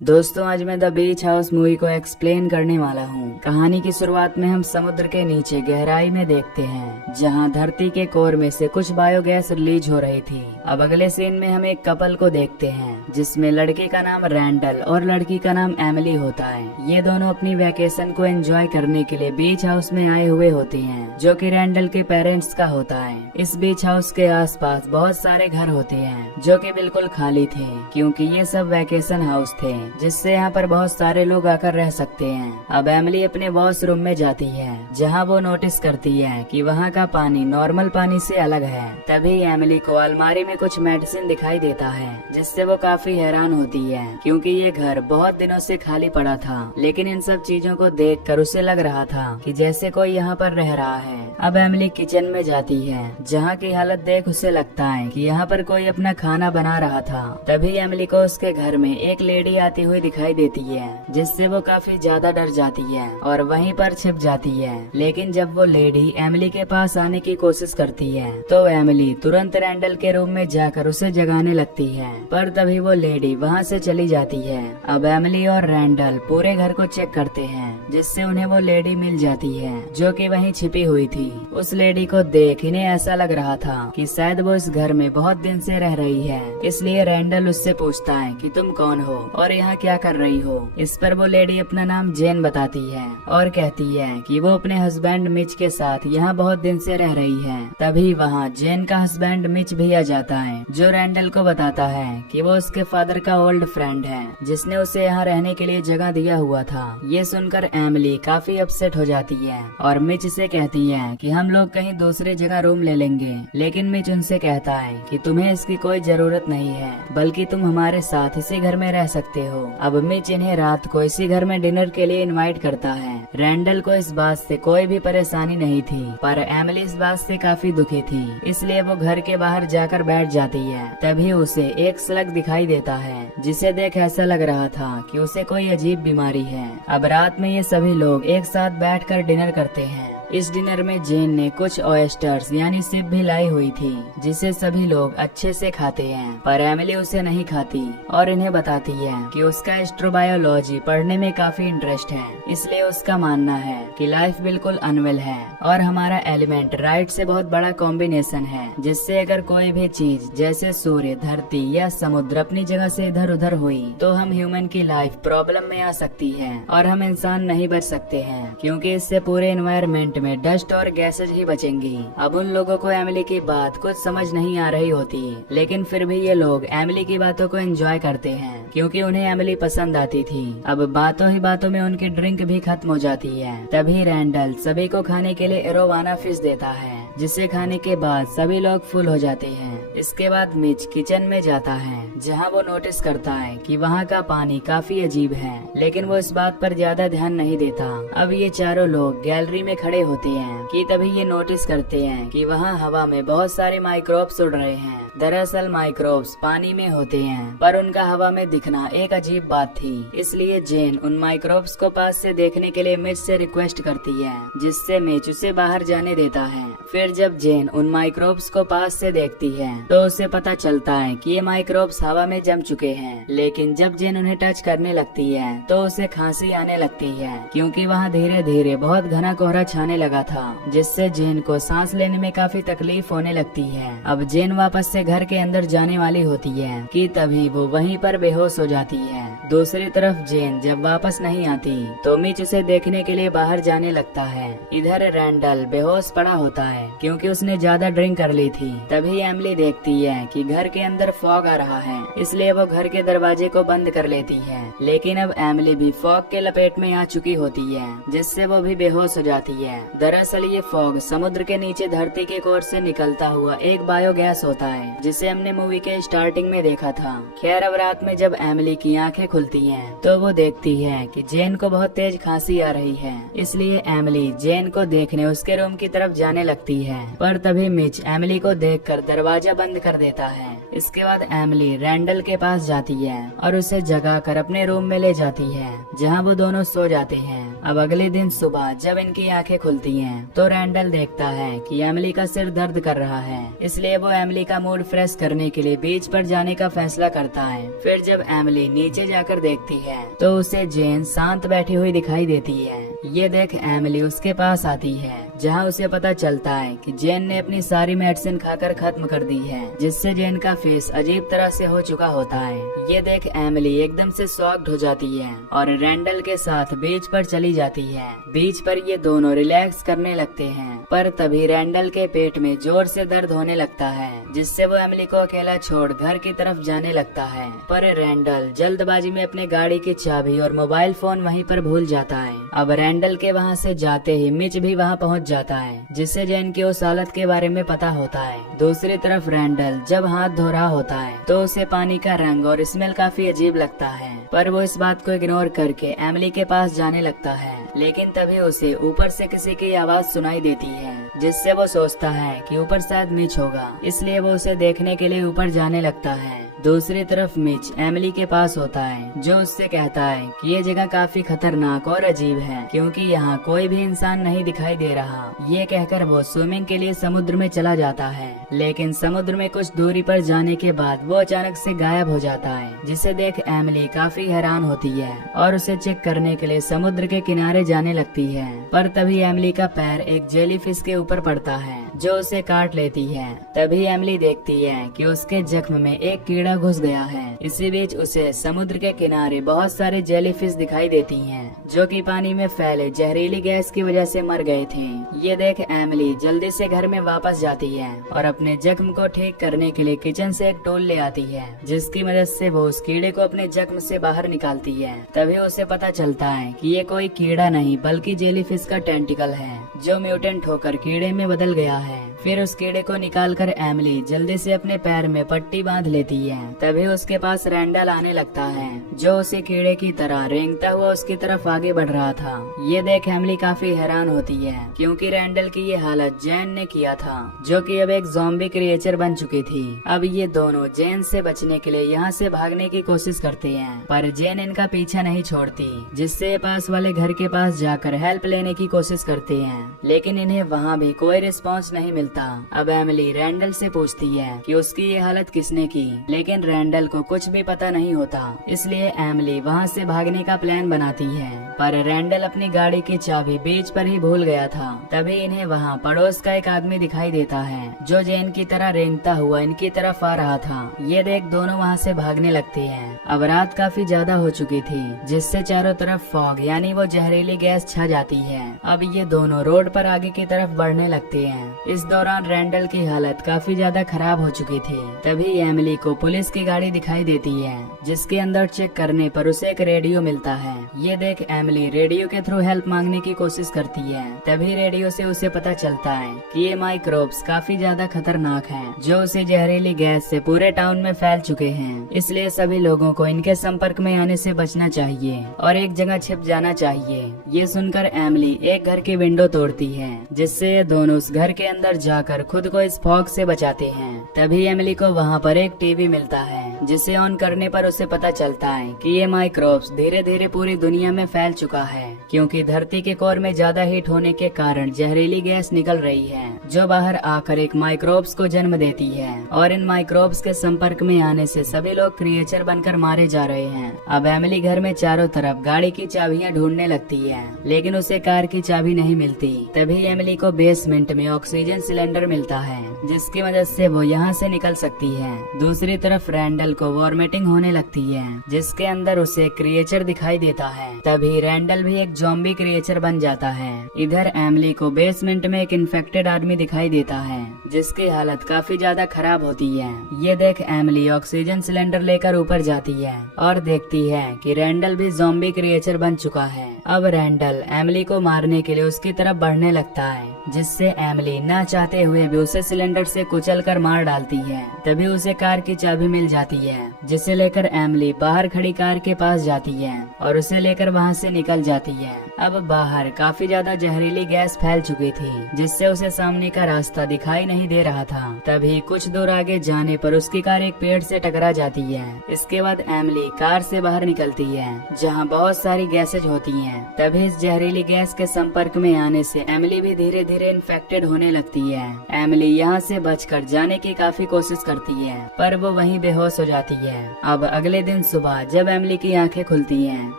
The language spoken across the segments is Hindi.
दोस्तों, आज मैं द बीच हाउस मूवी को एक्सप्लेन करने वाला हूँ। कहानी की शुरुआत में हम समुद्र के नीचे गहराई में देखते हैं, जहाँ धरती के कोर में से कुछ बायोगैस रिलीज हो रही थी। अब अगले सीन में हम एक कपल को देखते हैं, जिसमें लड़के का नाम रैंडल और लड़की का नाम एमिली होता है। ये दोनों अपनी वैकेशन को एंजॉय करने के लिए बीच हाउस में आए हुए होते हैं, जो कि रैंडल के पेरेंट्स का होता है। इस बीच हाउस के आसपास बहुत सारे घर होते हैं, जो कि बिल्कुल खाली थे, क्योंकि ये सब वैकेशन हाउस थे, जिससे यहाँ पर बहुत सारे लोग आकर रह सकते हैं। अब एमिली अपने वॉशरूम में जाती है, जहाँ वो नोटिस करती है कि वहाँ का पानी नॉर्मल पानी से अलग है। तभी एमिली को अलमारी में कुछ मेडिसिन दिखाई देता है, जिससे वो काफी हैरान होती है, क्योंकि ये घर बहुत दिनों से खाली पड़ा था। लेकिन इन सब चीजों को देखकर उसे लग रहा था कि जैसे कोई यहाँ पर रह रहा है। अब एमिली किचन में जाती है, जहाँ की हालत देख उसे लगता है कि यहाँ पर कोई अपना खाना बना रहा था। तभी एमिली को उसके घर में एक लेडी आती हुई दिखाई देती है, जिससे वो काफी ज्यादा डर जाती है और वहीं पर छिप जाती है। लेकिन जब वो लेडी एमिली के पास आने की कोशिश करती है, तो एमिली तुरंत रैंडल के रूम में जाकर उसे जगाने लगती है, पर तभी वो लेडी वहाँ से चली जाती है। अब एमिली और रैंडल पूरे घर को चेक करते हैं, जिससे उन्हें वो लेडी मिल जाती है, जो कि वहीं छिपी हुई थी। उस लेडी को देख इन्हें ऐसा लग रहा था कि शायद वो इस घर में बहुत दिन से रह रही है, इसलिए रैंडल उससे पूछता है कि तुम कौन हो और यहाँ क्या कर रही हो। इस पर वो लेडी अपना नाम जेन बताती है और कहती है कि वो अपने हस्बैंड मिच के साथ यहाँ बहुत दिन से रह रही है। तभी वहाँ जेन का हस्बैंड मिच भी आ जाता है, जो रैंडल को बताता है कि वो उसके फादर का ओल्ड फ्रेंड है, जिसने उसे यहाँ रहने के लिए जगह दिया हुआ था। ये सुनकर एमिली काफी अपसेट हो जाती है और मिच से कहती है कि हम लोग कहीं दूसरी जगह रूम ले लेंगे। लेकिन मिच उनसे कहता है कि तुम्हें इसकी कोई जरूरत नहीं है, बल्कि तुम हमारे साथ इसी घर में रह सकते हो। अब मिच इन्हें रात को इसी घर में डिनर के लिए इनवाइट करता है। रैंडल को इस बात से कोई भी परेशानी नहीं थी, पर एमिली इस बात से काफी दुखी थी, इसलिए वो घर के बाहर जाकर बैठ जाती है। तभी उसे एक स्लग दिखाई देता है, जिसे देख ऐसा लग रहा था कि उसे कोई अजीब बीमारी है। अब रात में ये सभी लोग एक साथ बैठकर डिनर करते हैं। इस डिनर में जेन ने कुछ ऑयस्टर्स यानी सिप भी लाई हुई थी, जिसे सभी लोग अच्छे से खाते हैं, पर एमिली उसे नहीं खाती और इन्हें बताती है कि उसका एस्ट्रोबायोलॉजी पढ़ने में काफी इंटरेस्ट है, इसलिए उसका मानना है कि लाइफ बिल्कुल अनवेल है और हमारा एलिमेंट राइट से बहुत बड़ा कॉम्बिनेशन है, जिससे अगर कोई भी चीज जैसे सूर्य, धरती या समुद्र अपनी जगह से इधर उधर हुई, तो हम ह्यूमन की लाइफ प्रॉब्लम में आ सकती है और हम इंसान नहीं बच सकते हैं, क्योंकि इससे पूरे एनवायरमेंट में डस्ट और गैसेज ही बचेंगी। अब उन लोगों को एमिली की बात कुछ समझ नहीं आ रही होती, लेकिन फिर भी ये लोग एमिली की बातों को एंजॉय करते हैं, क्योंकि उन्हें एमिली पसंद आती थी। अब बातों ही बातों में उनकी ड्रिंक भी खत्म हो जाती है। तभी रैंडल सभी को खाने के लिए एरोवाना फिश देता है, जिसे खाने के बाद सभी लोग फुल हो जाते हैं। इसके बाद मिच किचन में जाता है, जहाँ वो नोटिस करता है कि वहाँ का पानी काफी अजीब है, लेकिन वो इस बात पर ज्यादा ध्यान नहीं देता। अब ये चारों लोग गैलरी में खड़े होते हैं कि तभी ये नोटिस करते हैं कि वहाँ हवा में बहुत सारे माइक्रोब्स उड़ रहे हैं। दरअसल माइक्रोब्स पानी में होते हैं, पर उनका हवा में दिखना एक अजीब बात थी, इसलिए जेन उन माइक्रोब्स को पास से देखने के लिए मिच से रिक्वेस्ट करती है, जिससे मिच उसे बाहर जाने देता है। फिर जब जेन उन माइक्रोब्स को पास से देखती है, तो उसे पता चलता है कि ये माइक्रोब्स हवा में जम चुके हैं। लेकिन जब जेन उन्हें टच करने लगती है, तो उसे खांसी आने लगती है, क्योंकि वहाँ धीरे धीरे बहुत घना कोहरा छाने लगा था, जिससे जेन को सांस लेने में काफी तकलीफ होने लगती है। अब जेन वापस से घर के अंदर जाने वाली होती है कि तभी वो वहीं पर बेहोश हो जाती है। दूसरी तरफ जेन जब वापस नहीं आती, तो मिच उसे देखने के लिए बाहर जाने लगता है। इधर रैंडल बेहोश पड़ा होता है, क्योंकि उसने ज्यादा ड्रिंक कर ली थी। तभी एमिली देखती है कि घर के अंदर फॉग आ रहा है, इसलिए वो घर के दरवाजे को बंद कर लेती है। लेकिन अब एमिली भी फॉग के लपेट में आ चुकी होती है, जिससे वो भी बेहोश हो जाती है। दरअसल ये फॉग समुद्र के नीचे धरती के कोर से निकलता हुआ एक बायोगैस होता है, जिसे हमने मूवी के स्टार्टिंग में देखा था। खैर अब रात में जब एमिली की आंखें खुलती हैं, तो वो देखती है कि जेन को बहुत तेज खांसी आ रही है, इसलिए एमिली जेन को देखने उसके रूम की तरफ जाने लगती है, पर तभी मिच एमिली को देखकर दरवाजा बंद कर देता है। इसके बाद एमिली रैंडल के पास जाती है और उसे जगा कर अपने रूम में ले जाती है, जहाँ वो दोनों सो जाते हैं। अब अगले दिन सुबह जब इनकी आंखें खुलती हैं, तो रैंडल देखता है कि एमिली का सिर दर्द कर रहा है, इसलिए वो एमिली का मूड फ्रेश करने के लिए बीच पर जाने का फैसला करता है। फिर जब एमिली नीचे जाकर देखती है तो उसे जेन शांत बैठी हुई दिखाई देती है। ये देख एमिली उसके पास आती है, जहाँ उसे पता चलता है कि जेन ने अपनी सारी मेडिसिन खाकर खत्म कर दी है, जिससे जेन का फेस अजीब तरह से हो चुका होता है। ये देख एमिली एकदम से शॉक्ड हो जाती है और रैंडल के साथ बीच पर चली जाती है। बीच पर ये दोनों रिलैक्स करने लगते हैं, पर तभी रैंडल के पेट में जोर से दर्द होने लगता है, जिससे वो एमिली को अकेला छोड़ घर की तरफ जाने लगता है। पर रैंडल जल्दबाजी में अपने गाड़ी की चाबी और मोबाइल फोन वहीं पर भूल जाता है। अब रैंडल के वहाँ से जाते ही मिच भी वहाँ पहुँच जाता है, जिससे जेन की उस हालत के बारे में पता होता है। दूसरी तरफ रैंडल जब हाथ धो रहा होता है तो उसे पानी का रंग और स्मेल काफी अजीब लगता है, पर वो इस बात को इग्नोर करके एमिली के पास जाने लगता है। लेकिन तभी उसे ऊपर से किसी की आवाज सुनाई देती है, जिससे वो सोचता है कि ऊपर शायद मिच होगा, इसलिए वो उसे देखने के लिए ऊपर जाने लगता है। दूसरी तरफ मिच एमिली के पास होता है, जो उससे कहता है कि ये जगह काफी खतरनाक और अजीब है, क्योंकि यहाँ कोई भी इंसान नहीं दिखाई दे रहा। ये कहकर वो स्विमिंग के लिए समुद्र में चला जाता है, लेकिन समुद्र में कुछ दूरी पर जाने के बाद वो अचानक से गायब हो जाता है, जिसे देख एमिली काफी हैरान होती है और उसे चेक करने के लिए समुद्र के किनारे जाने लगती है। पर तभी एमिली का पैर एक जेलीफिश के ऊपर पड़ता है, जो उसे काट लेती है। तभी एमिली देखती है कि उसके जख्म में एक कीड़ा घुस गया है। इसी बीच उसे समुद्र के किनारे बहुत सारे जेलीफिश दिखाई देती हैं, जो कि पानी में फैले जहरीली गैस की वजह से मर गए थे। ये देख एमिली जल्दी से घर में वापस जाती है और अपने जख्म को ठीक करने के लिए किचन से एक टूल ले आती है, जिसकी मदद से वो उस कीड़े को अपने जख्म से बाहर निकालती है। तभी उसे पता चलता है कि ये कोई कीड़ा नहीं बल्कि जेलीफिश का टेंटिकल है, जो म्यूटेंट होकर कीड़े में बदल गया है। फिर उस कीड़े को निकालकर एमिली जल्दी से अपने पैर में पट्टी बांध लेती है। तभी उसके पास रैंडल आने लगता है, जो उसे कीड़े की तरह रेंगता हुआ उसकी तरफ आगे बढ़ रहा था। ये देख एमिली काफी हैरान होती है, क्योंकि रैंडल की ये हालत जेन ने किया था, जो कि अब एक ज़ॉम्बी क्रिएचर बन चुकी थी। अब ये दोनों जेन से बचने के लिए यहाँ से भागने की कोशिश करते हैं, पर जेन इनका पीछा नहीं छोड़ती, जिससे पास वाले घर के पास जाकर हेल्प लेने की कोशिश करते हैं, लेकिन इन्हें वहाँ भी कोई रिस्पॉन्स नहीं मिलता। अब एमिली रैंडल से पूछती है कि उसकी ये हालत किसने की, लेकिन रैंडल को कुछ भी पता नहीं होता, इसलिए एमिली वहाँ से भागने का प्लान बनाती है। पर रैंडल अपनी गाड़ी की चाबी बीच पर ही भूल गया था। तभी इन्हें वहाँ पड़ोस का एक आदमी दिखाई देता है, जो जेन की तरह रेंगता हुआ इनकी तरफ आ रहा था। ये देख दोनों वहाँ से भागने लगते हैं। अब रात काफी ज्यादा हो चुकी थी, जिससे चारों तरफ फॉग यानी वो जहरीली गैस छा जाती है। अब ये दोनों रोड पर आगे की तरफ बढ़ने लगते हैं। इस दौरान रैंडल की हालत काफी ज्यादा खराब हो चुकी थी। तभी एमिली को पुलिस की गाड़ी दिखाई देती है, जिसके अंदर चेक करने पर उसे एक रेडियो मिलता है। ये देख एमिली रेडियो के थ्रू हेल्प मांगने की कोशिश करती है। तभी रेडियो से उसे पता चलता है कि ये माइक्रोब्स काफी ज्यादा खतरनाक हैं, जो उसे जहरीली गैस से पूरे टाउन में फैल चुके हैं, इसलिए सभी लोगों को इनके संपर्क में आने से बचना चाहिए और एक जगह छिप जाना चाहिए। ये सुनकर एमिली एक घर की विंडो तोड़ती है, जिससे ये दोनों उस घर के अंदर जाकर खुद को इस फॉग से बचाते हैं। तभी एमिली को वहाँ पर एक टीवी मिलता है, जिसे ऑन करने पर उसे पता चलता है कि ये माइक्रोब्स धीरे धीरे पूरी दुनिया में फैल चुका है, क्योंकि धरती के कोर में ज्यादा हीट होने के कारण जहरीली गैस निकल रही है, जो बाहर आकर एक माइक्रोब्स को जन्म देती है। और इन माइक्रोब्स के संपर्क में आने से सभी लोग क्रिएचर बनकर मारे जा रहे हैं। अब एमिली घर में चारों तरफ गाड़ी की चाबियां ढूंढने लगती है, लेकिन उसे कार की चाबी नहीं मिलती। तभी एमिली को बेसमेंट में ऑक्सीजन सिलेंडर मिलता है, जिसकी मदद से वो यहाँ से निकल सकती है। दूसरी तरफ रैंडल को वॉमिटिंग होने लगती है, जिसके अंदर उसे क्रिएचर दिखाई देता है। तभी रैंडल भी एक ज़ॉम्बी क्रिएचर बन जाता है। इधर एमिली को बेसमेंट में एक इन्फेक्टेड आदमी दिखाई देता है, जिसकी हालत काफी ज्यादा खराब होती है। ये देख एमिली ऑक्सीजन सिलेंडर लेकर ऊपर जाती है और देखती है कि रैंडल भी ज़ॉम्बी क्रिएचर बन चुका है। अब रैंडल एमिली को मारने के लिए उसकी तरफ बढ़ने लगता है, जिससे एमिली ना चाहते हुए भी उसे सिलेंडर से कुचल कर मार डालती है। तभी उसे कार की चाबी मिल जाती है, जिसे लेकर एमिली बाहर खड़ी कार के पास जाती है और उसे लेकर वहाँ से निकल जाती है। अब बाहर काफी ज्यादा जहरीली गैस फैल चुकी थी, जिससे उसे सामने का रास्ता दिखाई नहीं दे रहा था। तभी कुछ दूर आगे जाने पर उसकी कार एक पेड़ से टकरा जाती है। इसके बाद एमिली कार से बाहर निकलती है, जहाँ बहुत सारी गैसेज होती हैं। तभी इस जहरीली गैस के संपर्क में आने से एमिली भी धीरे धीरे इन्फेक्टेड होने लगती है। एमिली यहाँ से बचकर जाने की काफी कोशिश करती है, पर वो वहीं बेहोश हो जाती है। अब अगले दिन सुबह जब एमिली की आंखें खुलती हैं,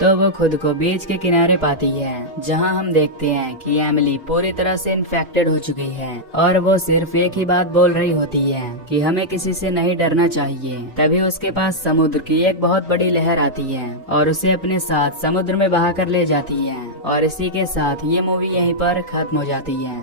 तो वो खुद को बीच के किनारे पाती है, जहाँ हम देखते हैं कि एमिली पूरी तरह से इन्फेक्टेड हो चुकी है और वो सिर्फ एक ही बात बोल रही होती है कि हमें किसी से नहीं डरना चाहिए। तभी उसके पास समुद्र की एक बहुत बड़ी लहर आती है और उसे अपने साथ समुद्र में बहा कर ले जाती है। और इसी के साथ ये मूवी यहीं पर खत्म हो जाती है।